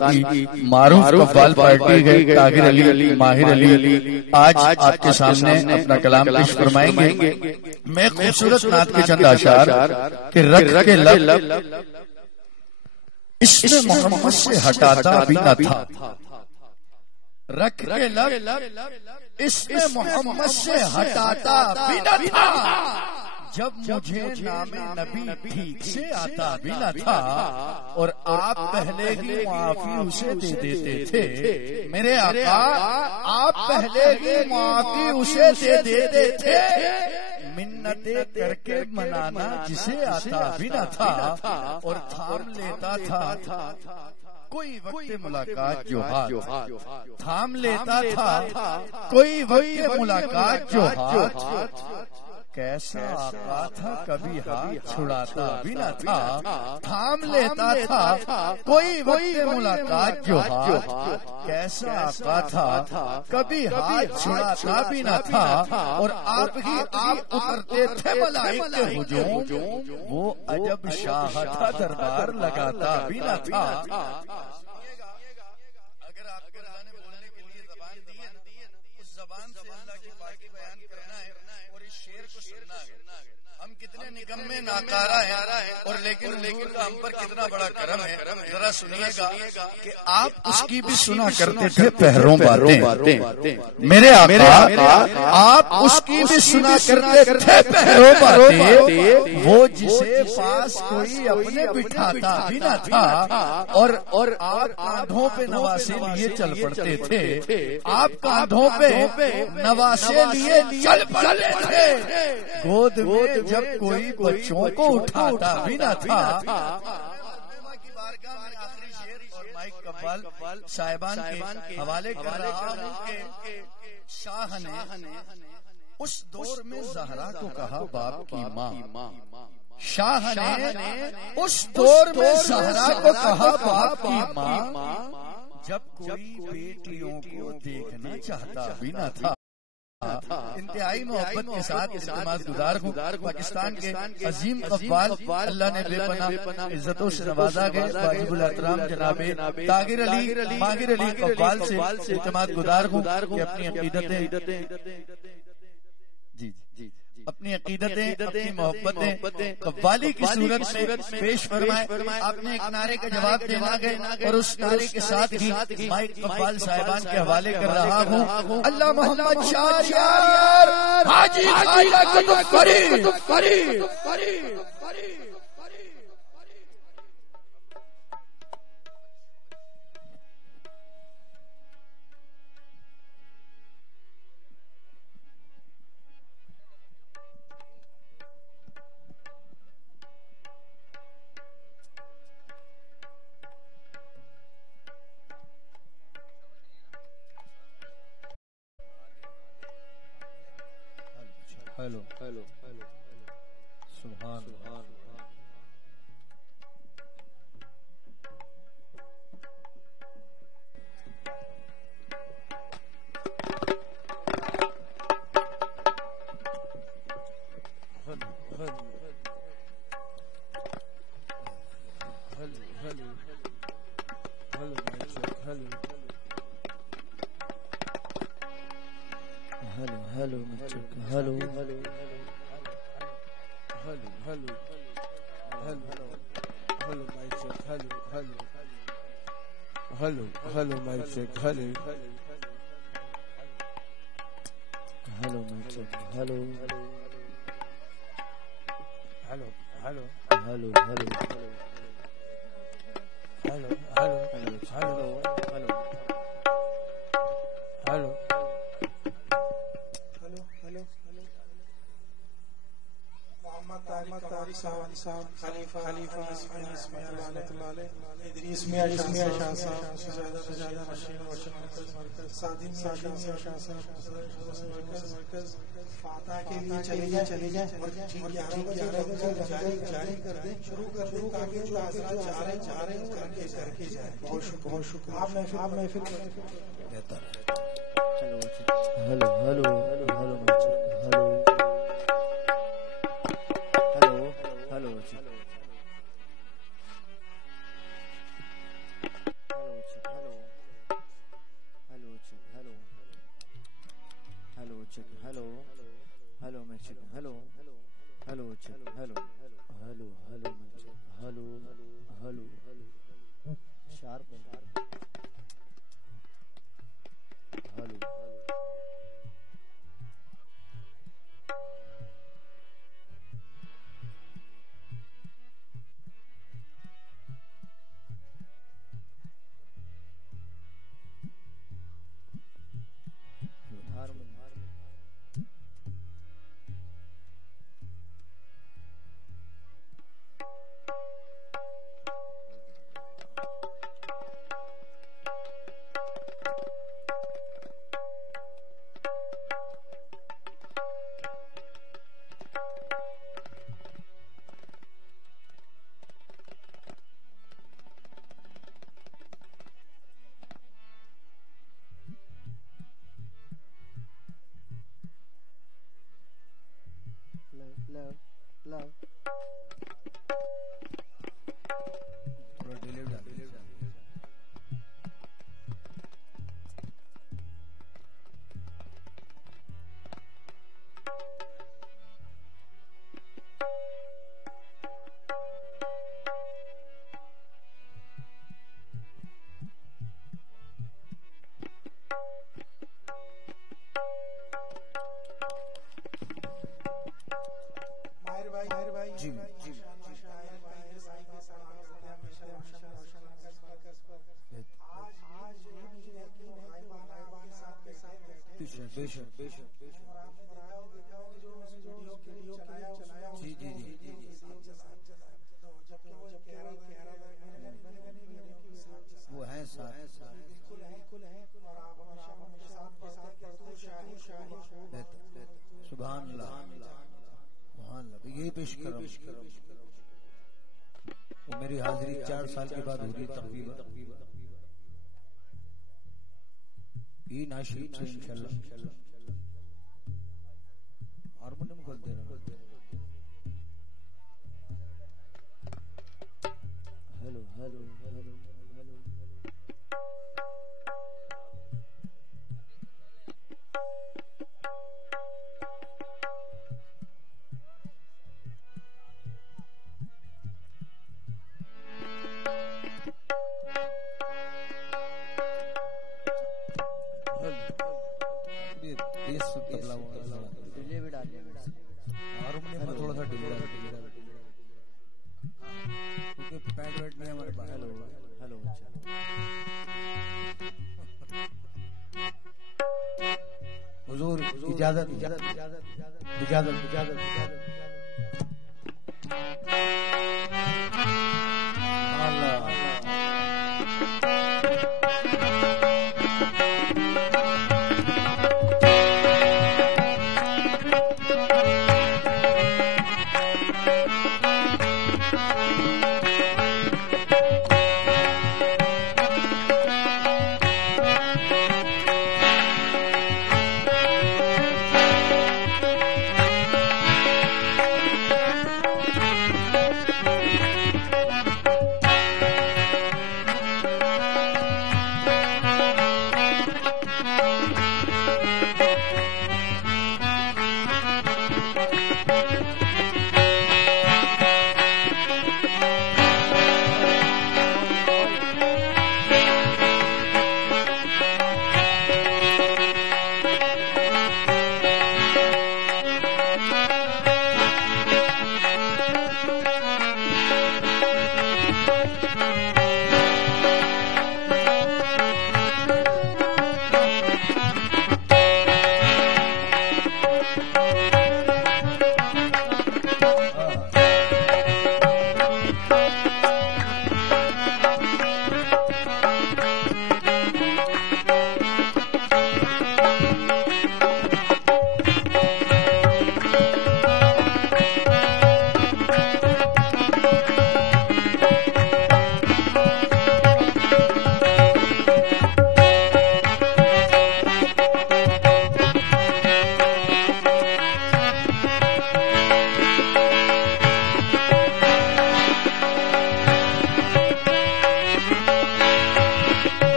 की मारूफ कव्वाल पार्टी के ताहिर अली माहिर अली आज आपके सामने अपना कलाम पेश फरमाएंगे। मैं खूबसूरत नात के चंद अशार के रख के लब इसमें मोहम्मद से हटाता भी न था, रख के लब इसमें मोहम्मद से हटाता भी न था। जब मुझे नामे नबी ठीक से आता भी न था और आप पहले ही माफी उसे दे देते थे। मेरे आका आप पहले ही माफी उसे दे देते थे। मिन्नतें करके मनाना जिसे आता भी न था और थाम लेता था कोई वक्त मुलाकात जो हाथ, थाम लेता था कोई वक्त मुलाकात जो हाथ। कैसा आका था कभी हाथ छुड़ाता भी न था, थाम लेता था कोई वक्त मुलाकात जो हाथ। कैसा आका था कभी हाथ छुड़ाता भी न था और आप ही आप उतरते थे मलाइक के हुजूम। वो अजब शाह था दरबार लगाता भी न था। कितने निकम्मे नाकारा है और लेकिन का हम पर कितना बड़ा करम है। जरा सुनिएगा कि आप उसकी भी सुना करते थे पहरों बातें। मेरे आका आप उसकी भी सुना करते थे पहरों बातें। वो जिसे पास कोई अपने बिठाता भी न था और आप कांधों पे नवासे लिए चल पड़ते थे। आप कांधों पे नवासे लिए चल पड़ते थे। गोद में जब कोई बच्चों को उठाता भी न था। आखिरी शेर और माइक कव्वाल साहिबान के हवाले कर रहा हूं कि शाह ने उस दौर में ज़हरा को कहा बाप की माँ। शाह ने उस दौर में ज़हरा को कहा बाप की माँ। जब कोई बेटियों को देखना चाहता भी न था। इंतहाई मोहब्बत के साथ इस्तेमाल गुजार हूँ। पाकिस्तान के अजीम कव्वाल अल्लाह ने बेपनाह इज्जतों से नवाजा गए वाजिबुल एहतराम जनाबे ताहिर अली माहिर अली कव्वाल से इस्तेमाल गुजार हूँ कि अपनी अकीदतें अपनी अकीदतें अपनी मोहब्बतें कव्वाली की सूरत में पेश फरमाए। आपने एक नारे का जवाब देना है और उस नारे के साथ ही माइक कव्वाल साहिबान के हवाले कर रहा हूँ। अल्लाह मोहम्मद शाह हाजी खाजा कुतुब हेलो हेलो हेलो सुभान Hello, mic check. Hello. Hello, mic check. Hello. Hello. Hello. Hello. Hello. Hello. Hello. Hello. Hello. Hello. Hello. Mohammad Tariq साहब खलीफा इदरीस मियां शाह साहब सुजादा सादिम शाह साहब मरकज फाता के लिए चले जाए और 11 बजे जारी कर दें, शुरू कर दें ताकि जो हज़रात जा रहे हैं करके जाए। बहुत शुक्रिया। आप महफिल बेहतर है। Hello hello hello hello hello hello hello hello hello hello hello sharp hello love love थोड़ा डिले डाल माहिर भाई जी बेशक जी जी जी वो है साथ सुभान अल्लाह सुभान अल्लाह यही पेश करो वो मेरी हाजिरी 4 साल के बाद हो रही तकरीबन ये नाशिद से इंशाल्लाह हारमोनियम खोल देना hello hello hello hello delay भी डाल हारमोनियम में थोड़ा सा डिले क्योंकि पैड वेड नहीं हमारे पास हेलो हेलो हुजूर इजाजत इजाजत इजाजत इजाजत इजाजत अल्लाह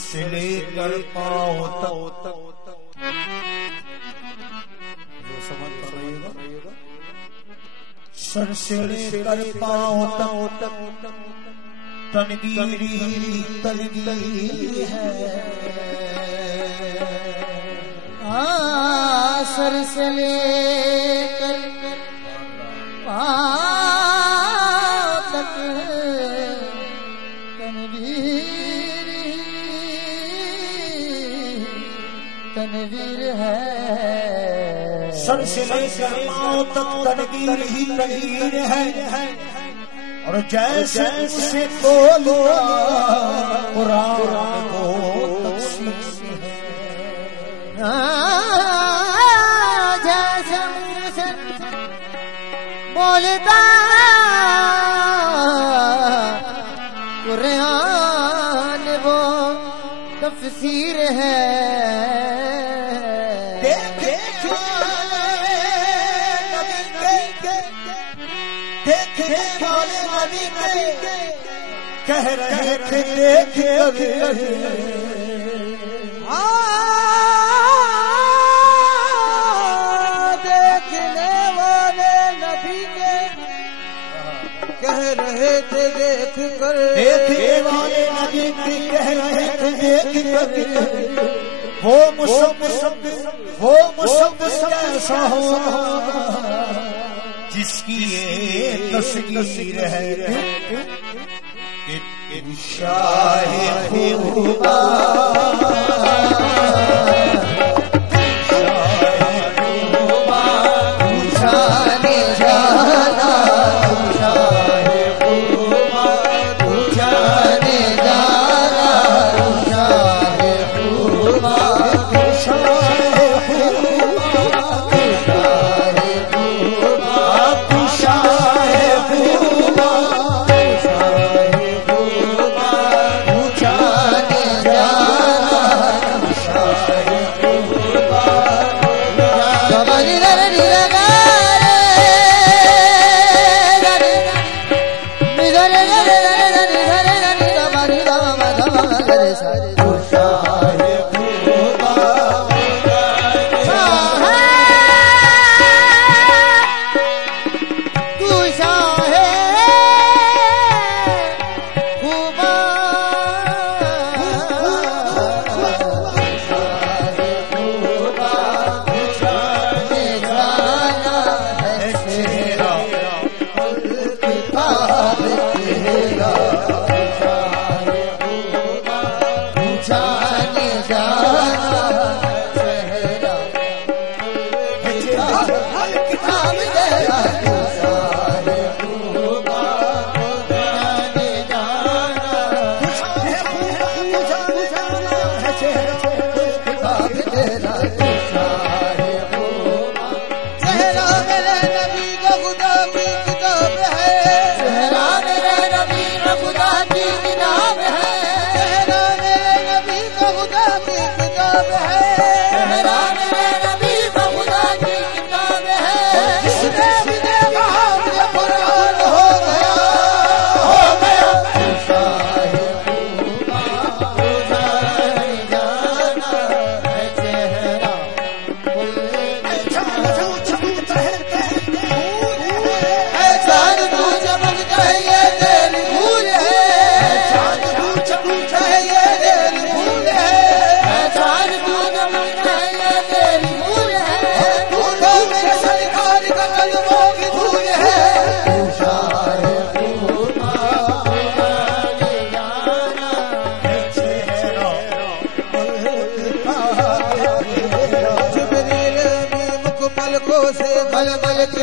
से लेकर पाँव तक जो समझ रहिएगा, सर से लेकर पाँव तक तनवीरी तनवीर है। सर से लेकर पाँव तक तनवीर है। सर से लेकर पाँव तक तनवीर ही तनवीर है। और जैसे से बोलो कुरान को तफसीर है। जैसे बोलता कुरान वो तफसीर है। कह रहे थे देख देखने वाले नबी के कह रहे थे देख कर। देखने वाले नबी के कह रहे थे देख कर। वो मुसव्विर कैसा होगा जिसकी ये तस्वीर है। शाह खुदा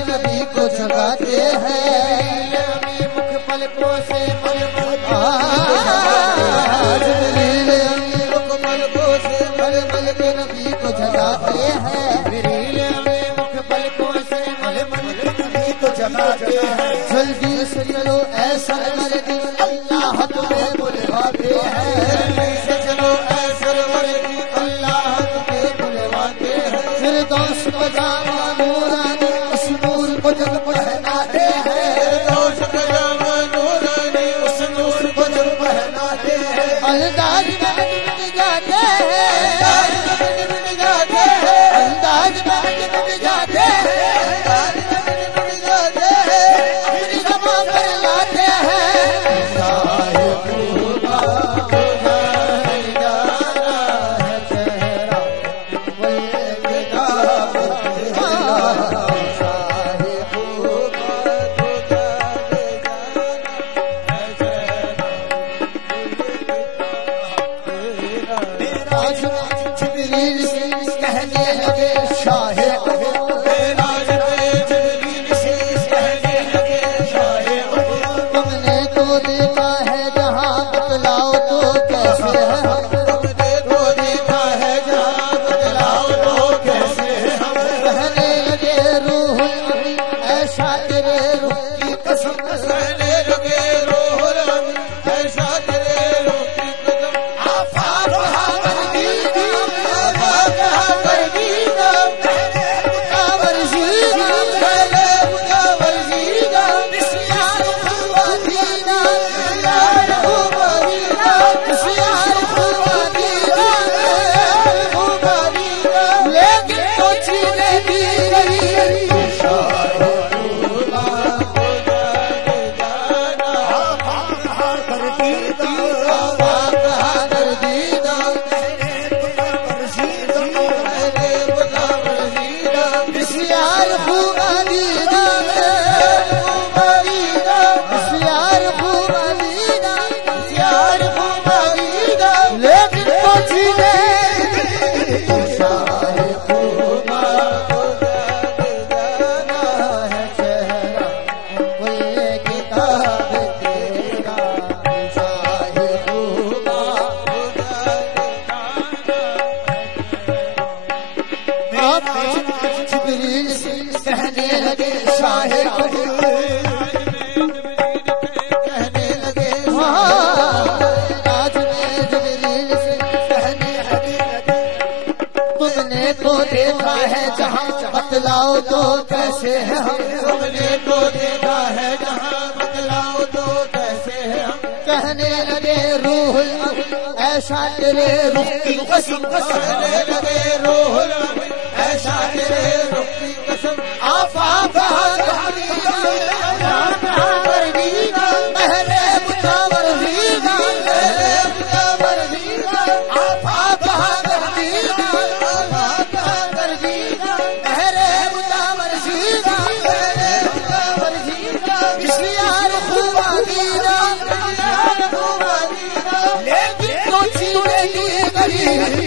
नबी को जगाते हैं। मुख पलकों से मुख पलकों से मल मल के नबी को जगाते हैं। मुख पलकों से मल मल के नबी को जगाते हैं। जल्दी से चलो ऐसा मर दिन अल्लाह तुम्हें बुलवाते हैं। जल्दी से चलो ऐसा मर दिन अल्लाह तुम्हें बुलवाते हैं। फिर दोस्त बजावा नूरानी उस नूर को जग पहनाते हैं। दोस्त बजावा नूरानी उस नूर को जग पहनाते हैं। अलदाज में लगे रोहुल अमीन ऐसा तेरे रोटी कदम आफा कहा कर दीदा कर दीदा मुकावर जीदा मुकावर जीदा बिस्यार खुआ दीदा यार खुआ दीदा बिस्यार खुआ दीदा खुआ दीदा लेकिन तो छीने दी गई कहने लगे शाहे कहने लगे राज में जिब्रील से कहने लगे तुमने तो देखा है जहाँ बतलाओ तो कैसे है हम तुमने तो देखा है जहाँ बतलाओ तो कैसे है हम कहने लगे रूहुल ऐसा तेरे रुख की कसम कहने लगे रूहुल ऐसा तेरे रुख की कसम आफा कहा कर दीदा पहले मुकावर दीदा पहले मुकावर दीदा आफा कहा कर दीदा आफा कहा कर दीदा पहले मुकावर दीदा पहले मुकावर दीदा बिस्यार खुआ दीदा बिस्यार खुआ दीदा लेकिन तो छीने दी गई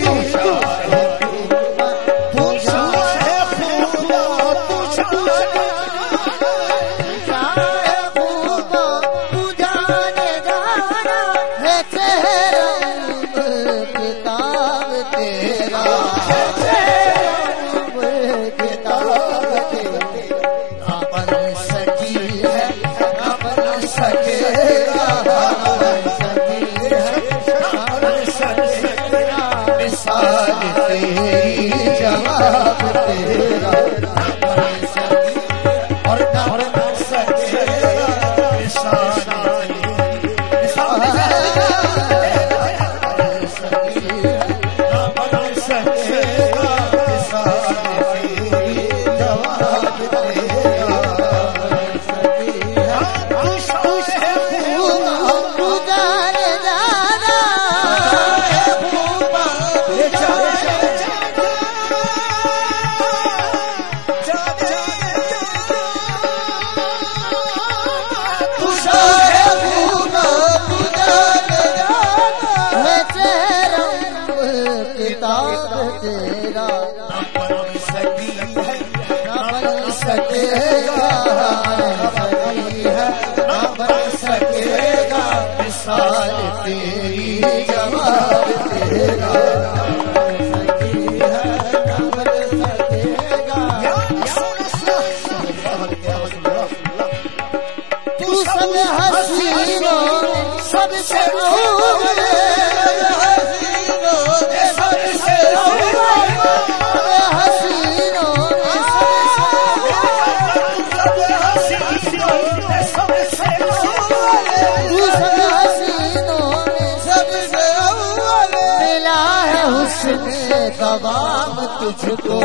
तुझको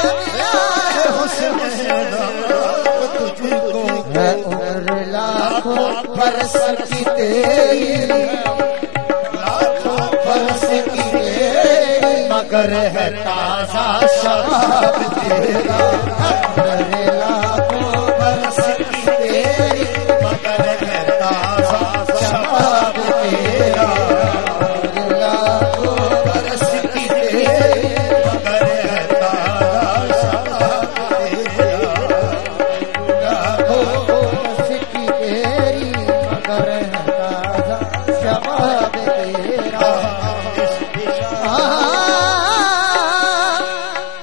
मिला है हुस्न तुझको है उम्र लाखों बरस की तेरी लाखों बरस की तेरी मगर है ताजा शराब तेरा लाखों बरस की तेरी मगर है ताजा शराब तेरा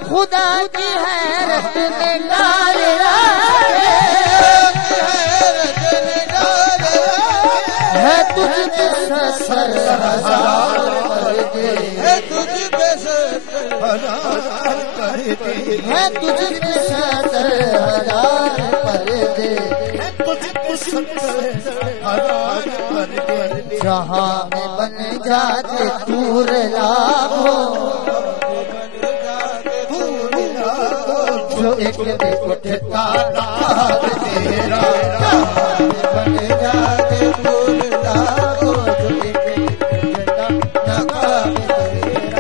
खुदा की हैरत में सत्तर हजार कर दे, तुझ पे सत्तर हजार कर दे, है तुझ पे सत्तर हजार कर दे, तुझ पे सत्तर हजार कर दे, जहाँ में बन जाते तूर लाभो, जो एक भी उठता नाद तेरा, बन जाते तूर लाभो, जो एक भी उठता नाद तेरा,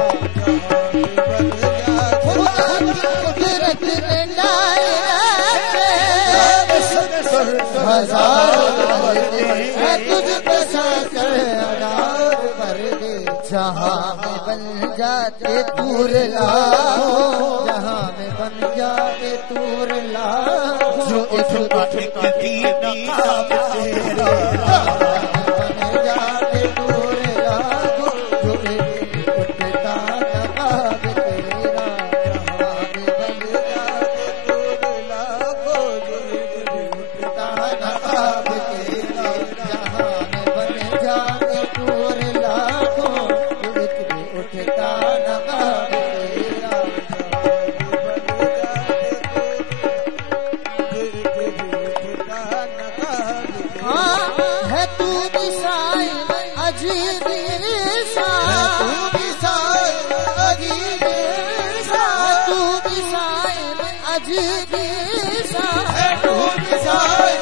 कुदरत ने डाला हजार है तुझ पे सत्तर हजार कर दे, जहाँ में बन जाते तूर लाओ, जहाँ में बन जाते तूर लाओ, जो एक नकाब तेरा, बन जाते तूर लाओ, जो एक उठता नकाब तेरा, जहाँ में बन जाते तूर लाओ, जो एक उठता नकाब तेरा, जहाँ में बन जाते तूर लाओ, जो एक भी उठता नकाब तेरा, हाँ है तू दिशाए अजीब सा, तू दिशाए अजीब सा, तू दिशाए अजीब सा, तू दिशाए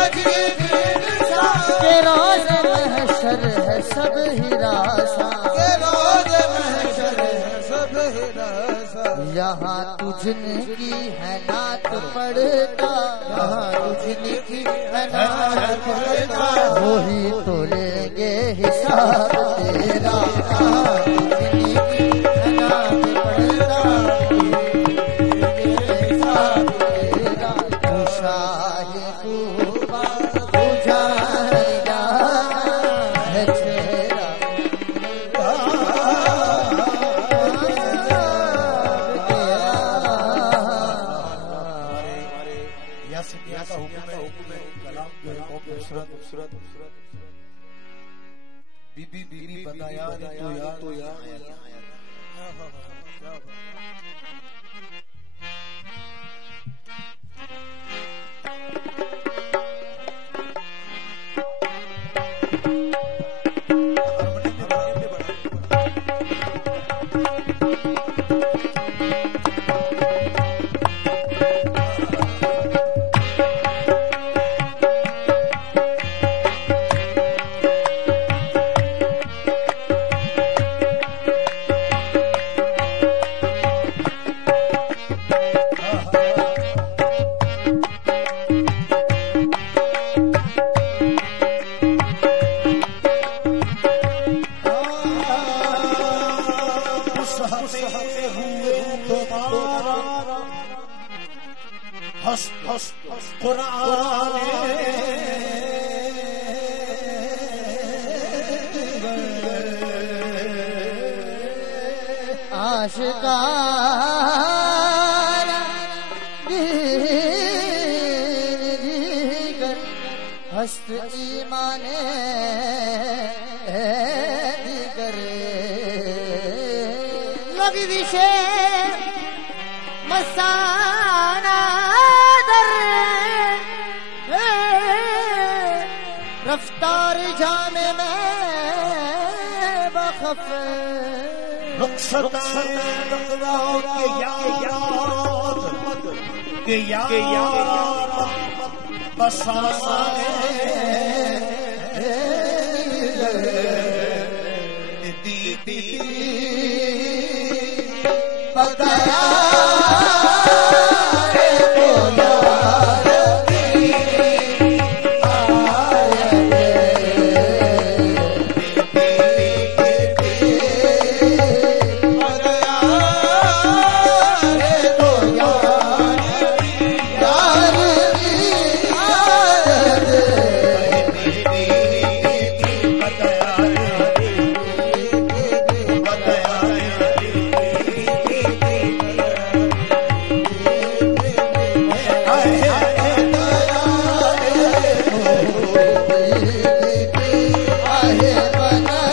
अजीब सा, के रोज महशर है सब हिरासा, के रोज महशर है सब हिरासा, यहाँ तुझने की है नात पड़ता, यहाँ तुझने की है नात पड़ता, वही तो लेंगे हिसाब तेरा, यहाँ तुझने की है नात पड़ता, वही हिसाब तेरा, तू शाही खूबा तू जाएगा है तेरा, या का हुक्म है, कलाम जो है बहुत खूबसूरत, बीबी बीबी बताया तो यार आशिकारा दीगर हस्त ईमाने दीगर लगी दिशे मसाना दर रफ्तार जामे में बखफ के यार बसाने दीदी पकड़ा बना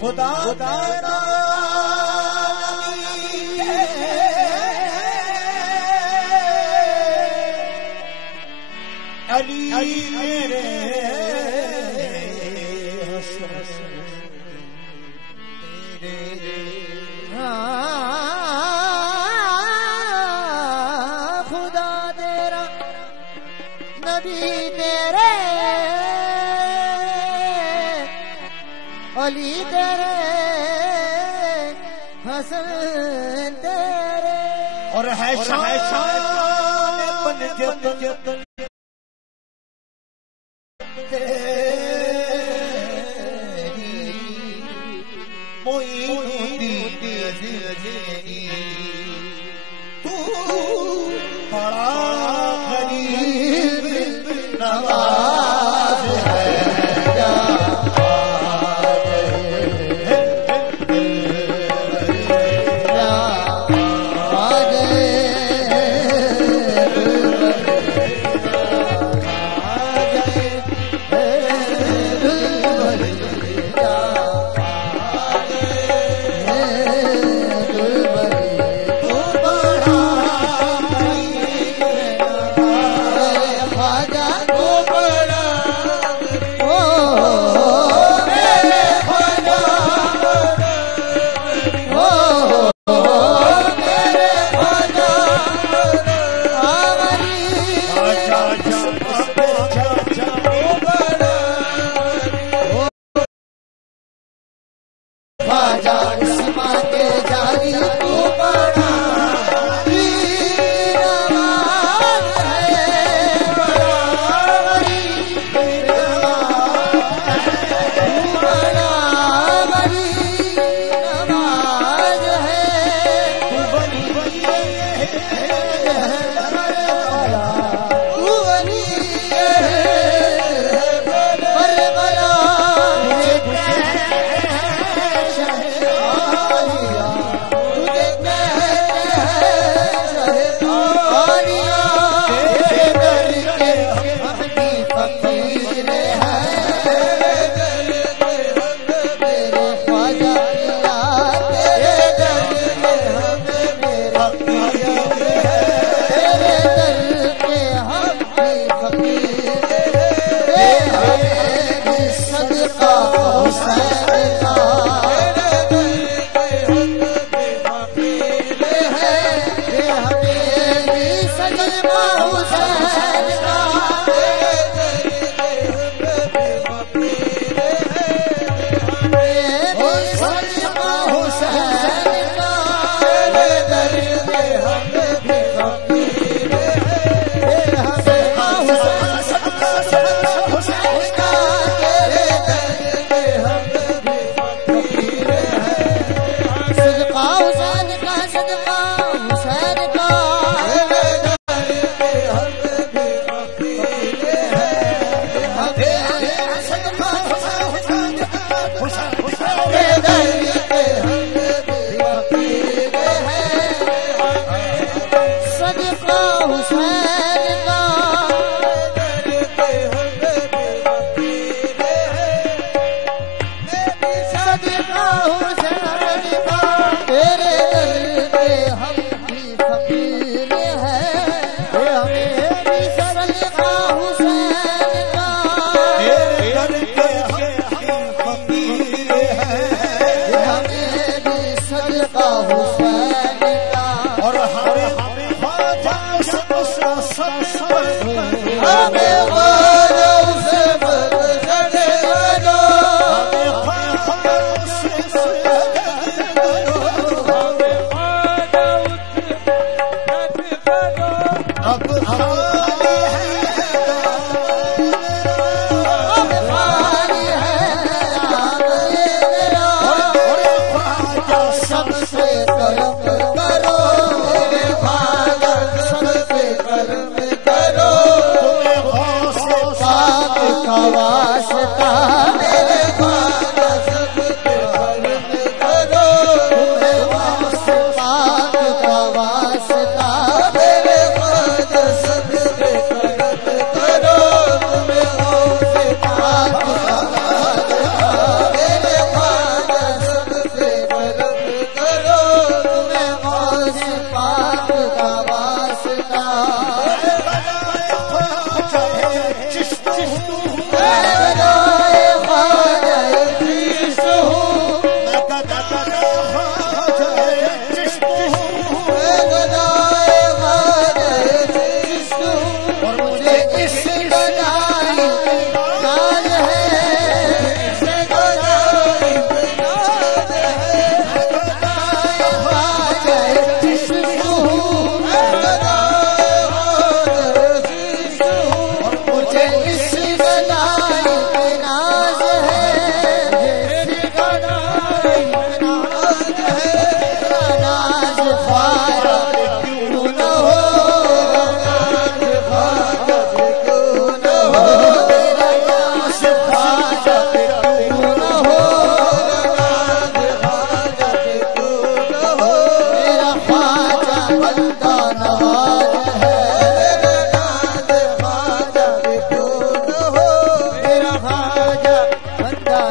खुदा अली मेरे खुदा तेरा नबी तेरे अली तेरे हसन तेरे और है शान बन जत तू बड़ा गरीब नवाज है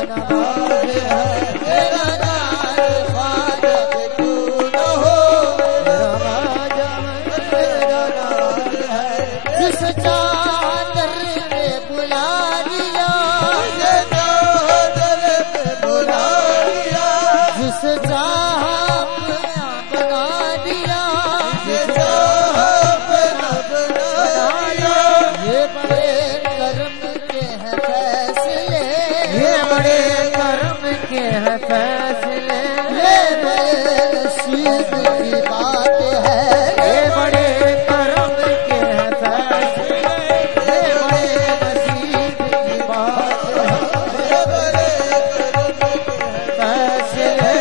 नवाज है, मेरा नाज ख्वाजा पे तू न हो, मेरा ख्वाजा मेरा नाज है। जिस चादर में बुला लिया, जिस चादर में बुला लिया, जिस चाह अपना बना दिया, जिस चाह अपना बना दिया। ये बड़े कर्म के हैं फैसले, ये बड़े कर्म के हैं फैसले, ये बड़े नसीब की बात है, ये बड़े कर्म के हैं फैसले, ये बड़े नसीब की बात है, ये बड़े कर्म के हैं फैसले,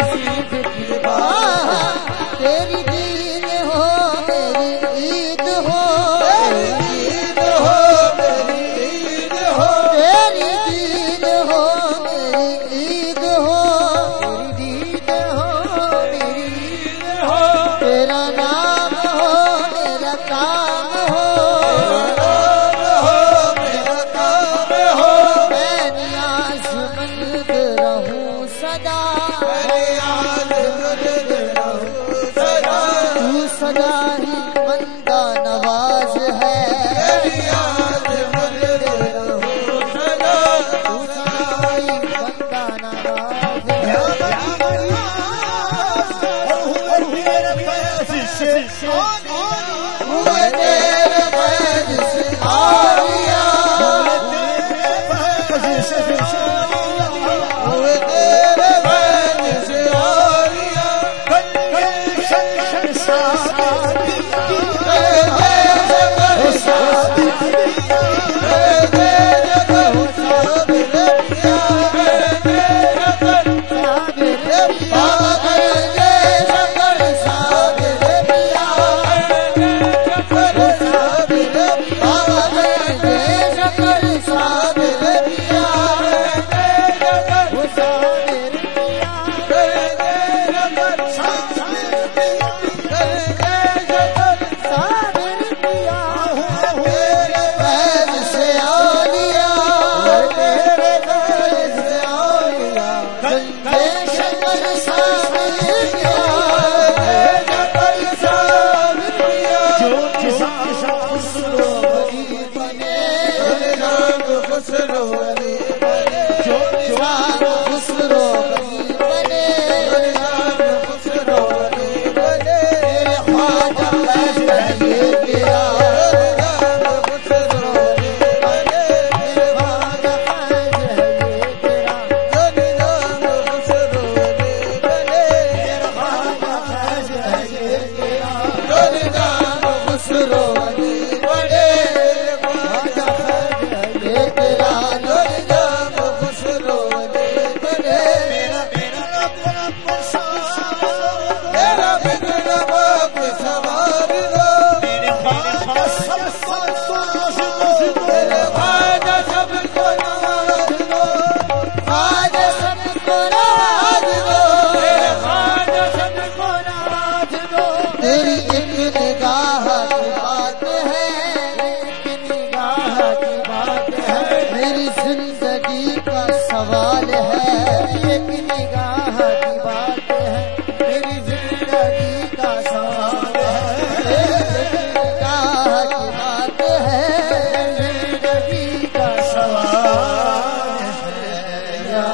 नसीब की बात। तेरी दीन हो मेरी ईद हो, तेरी ईद हो मेरी ईद हो, तेरी दीन हो मेरी ईद हो, तेरी दीन हो मेरी ईद हो। तेरा नाम हो मेरा काम हो, तेरा नाम हो मेरा काम हो। मैं नियाज़मंद रहूं सदा, मैं नियाज़मंद रहूं सदा। तू सदा ही बंदा नवाज है, मैं नियाज़मंद रहूं सदा। तू सदा ही बंदा नवाज है। हुए तेरे फैज़ से आलिया, हुए तेरे फैज़ से आलिया। तेरी एक निगाह की बात है, एक निगाह की बात है, मेरी जिंदगी का सवाल है। एक निगाह की बात है, मेरी जिंदगी का सवाल है। एक निगाह की बात है, जिंदगी का सवाल है। या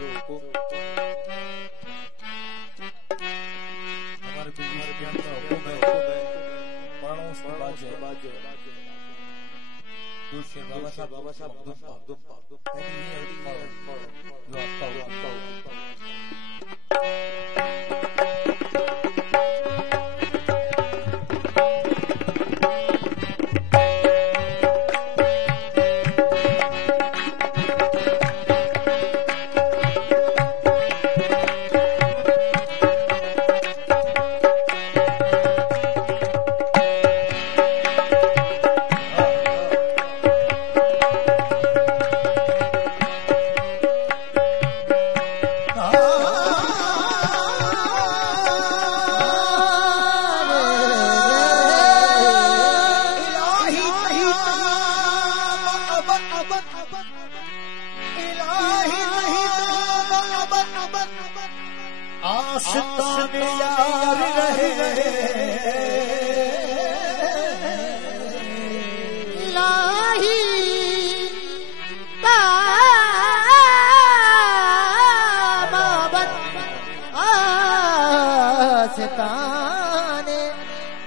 हमारे हुक्म है पढ़ो उसके बाद शेर बाबा साहब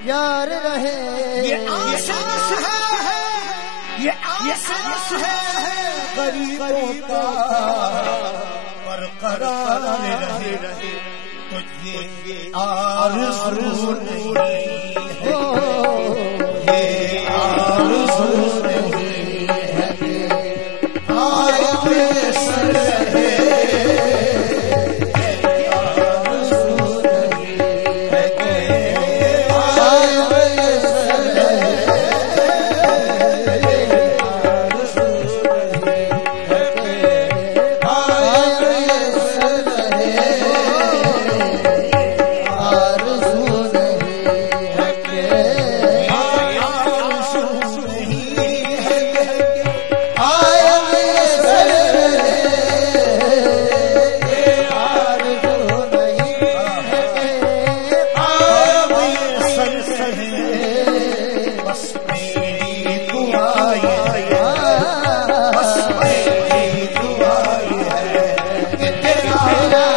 यार रहे। ये आस है गरीबों का बरकरार रहे तुझे आरज़ू नहीं हो, ये आरज़ू नहीं है आए बेसर रहे, ये आरज़ू नहीं है आए बेसर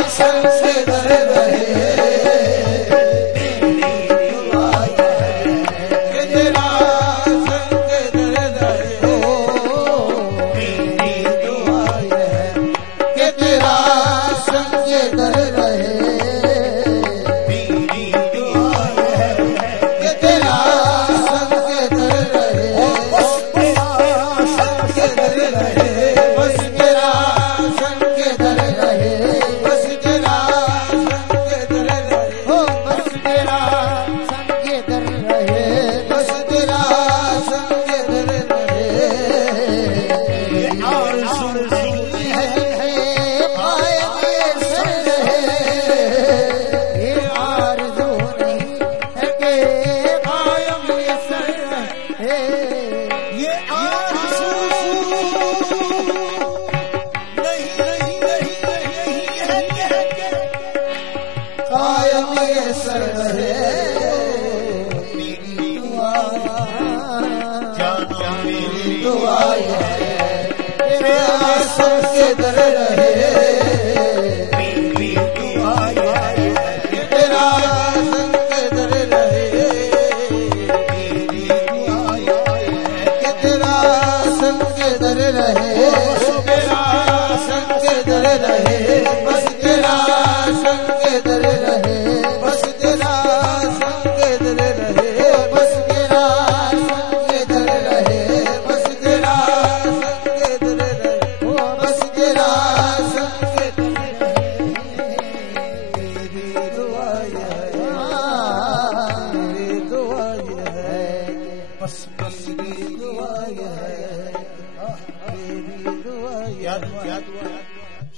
रहे, ये आरज़ू नहीं है आए बेसर रहे, आरज़ू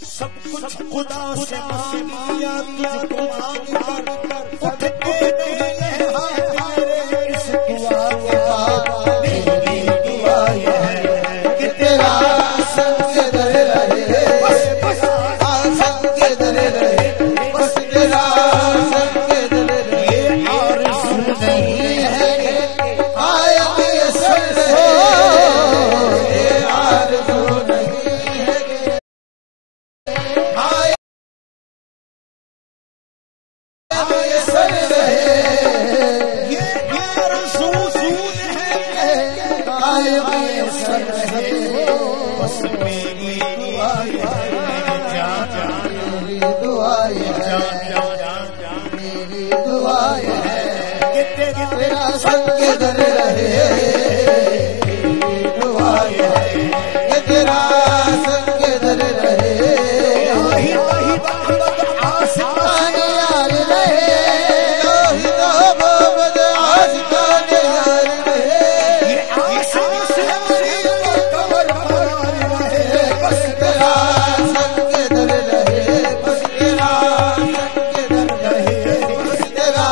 सब कुछ खुदा से मांगिया तुझको मांगकर उठते नहीं है हाथ इस दुआ के बाद मेरी दुआ ये है कि तेरा संग दर रहे, बस संग दर रहे, बस तेरा संग दर रहे, ये आरज़ू नहीं है आया बेसर रहे, ये आरज़ू नहीं है दुआएं मैसर रहे, बस मेरी दुआएं मेरी दुआएं है, मेरी दुआएं है कि तेरा संग दर रहे, मेरी दुआएं है कि तेरा संग दर रहे, आसमान यार रहे, मोहब्बत आसमान यार रहे, बस तेरा संग दर रहे, बस तेरा संग दर रहे, बस तेरा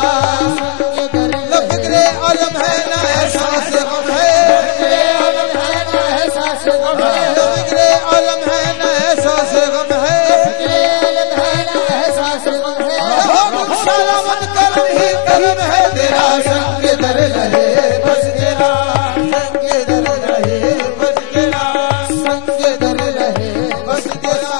संग दर रहे। फिक्रे आलम है ना एहसास गम है, फिक्रे आलम है ना एहसास गम है, फिक्रे आलम है ना एहसास गम है, फिक्रे आलम है ना एहसास गम है। सलामत करम ही करम है, तेरा संग दर रहे, बस तेरा संग दर रहे, बस तेरा संग दर रहे, बस तेरा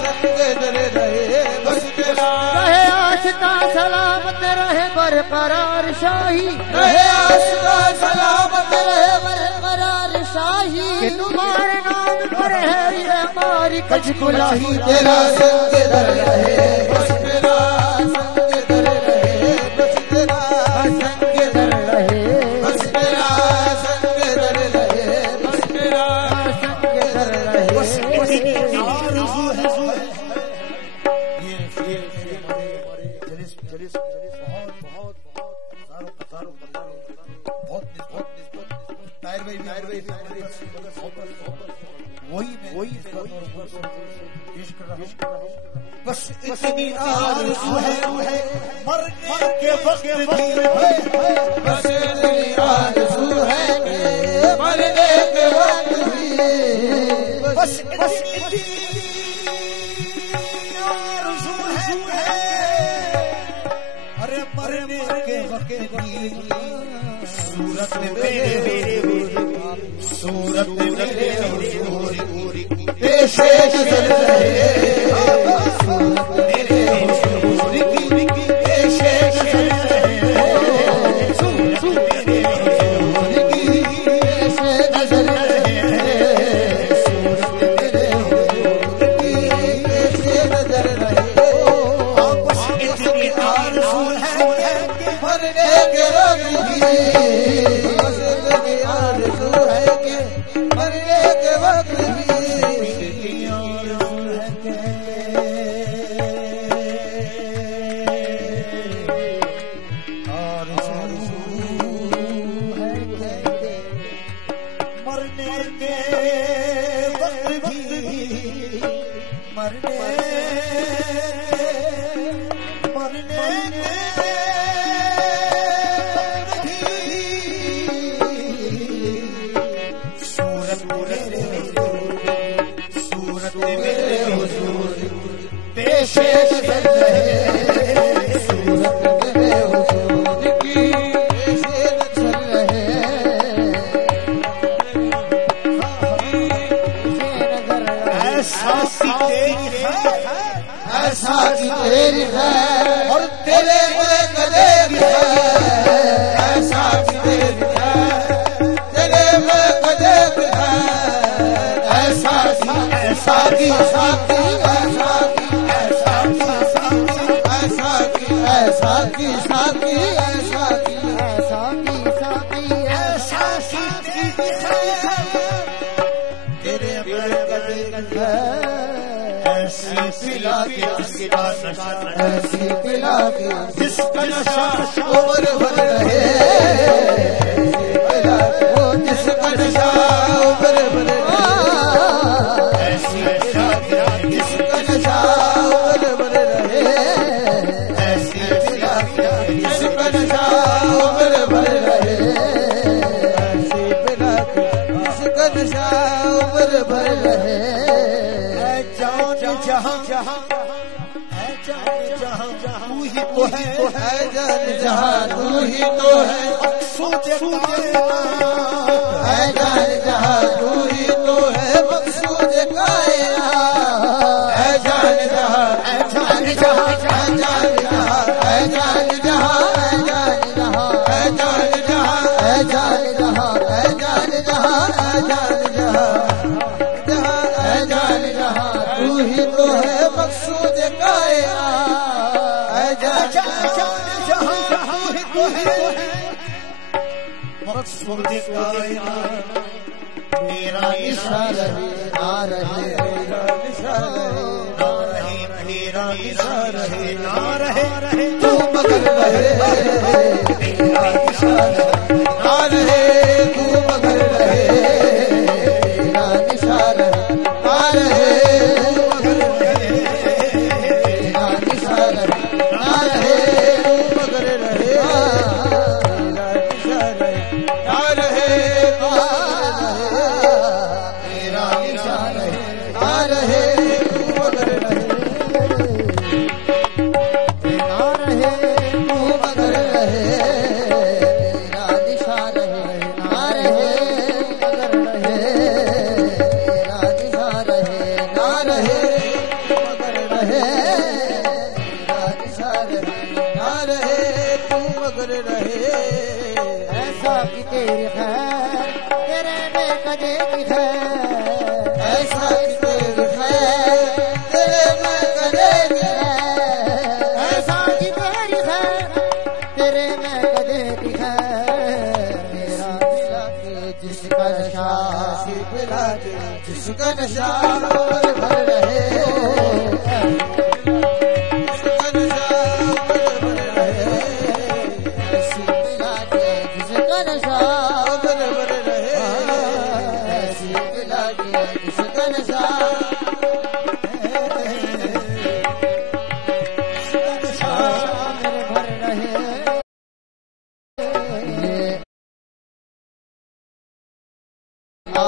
संग दर रहे, बस तेरा रहे आशिका सलामत रहे बरकरार शाही, रहे आशिका सलामत रहे बरकरार शाही, कि तुम्हारे नाम पर है ये हमारी कचकुलाही, तेरा संग दर रहे, बस तेरा संग दर रहे, बस तेरा संग दर रहे, बस तेरा संग दर रहे, बस तेरा संग दर रहे, बस तेरी आरज़ू है। बस इतनी आरज़ू है मरने के वक्त भी, बस इतनी आरज़ू है कि मरने के वक्त भी, बस इतनी आरज़ू है, अरे मरने के वक्त भी सूरत मेरे सूरत मेरे पेशे नज़र रहे, सूरत मेरे हुज़ूर की पेशे नज़र रहे, सूरत मेरे हुज़ूर की पेशे नज़र रहे, सूरत मेरे हुज़ूर की पेशे नज़र रहे। बस इतनी आरज़ू है कि मरने के वक्त भी, बस इतनी आरज़ू है कि मरने के वक्त भी, ऐसा की तेरी है और तेरे में कदे भी है, ऐसा की तेरी है तेरे में कदे भी है, ऐसा की ऐसा की ऐसा की ऐसा की ऐसा की ऐसा की ऐसा की ऐसा की ऐसा की ऐसा की ऐसा की तेरे में कदे है, ऐसी पिला के जिसका नशा, ऐसी पिला के जिसका नशा उम्र भर रहे, ऐसी पिला के वो जिसका नशा उम्र भर रहे, ऐसी पिला के जिसका नशा उम्र भर रहे, ऐसी पिला के जिसका नशा उम्र भर रहे, ऐसी पिला के जिसका नशा उम्र भर रहे। जहाँ जहाँ तू ही तो है, जान जहाँ तू ही तो है, मकसूद है जान जहाँ तू ही तो है, मकसूद कायनात है जान जहाँ, जान जहाँ जान जहाँ है जान जहाँ, है जान जहाँ है जान जहाँ है जान जहाँ है जान जहाँ तू ही तो है मकसूद कायनात, मकसूद कायनात। मेरा इशारा आ रहे, मेरा इशारा ना रहे, मेरा इशारा ना रहे, तू मगर रहे, मेरा इशारा ना रहे, तू मगर रहे, मेरा इशारा ना रहे, तू मगर रहे, मेरा इशारा ना रहे, तू मगर रहे, मेरा इशारा ना रहे, मेरा इशारा ना रहे, तू मगर रहे, ना रहे, तू मगर रहे, मेरा दिशा रहे, ना रहे, मगर रहे, मेरा दिशा रहे, ना रहे, मगर रहे, मेरा दिशा रहे, ना रहे, तू मगर रहे। ऐसा कि तेरी खैर तेरे में कदे की खैर, ऐसा कि तेरी खैर तेरे में कदे की खैर, ऐसा कि तेरी खैर तेरे में कदे की खैर। मेरा दिला के जिसका नशा दिला के जिसका नशा भर भर रहे, जिसका नशा भर भर रहे, ऐसी दिला के जिसका नशा भर भर रहे, ऐसी दिला के जिसका नशा भर भर रहे। ये आ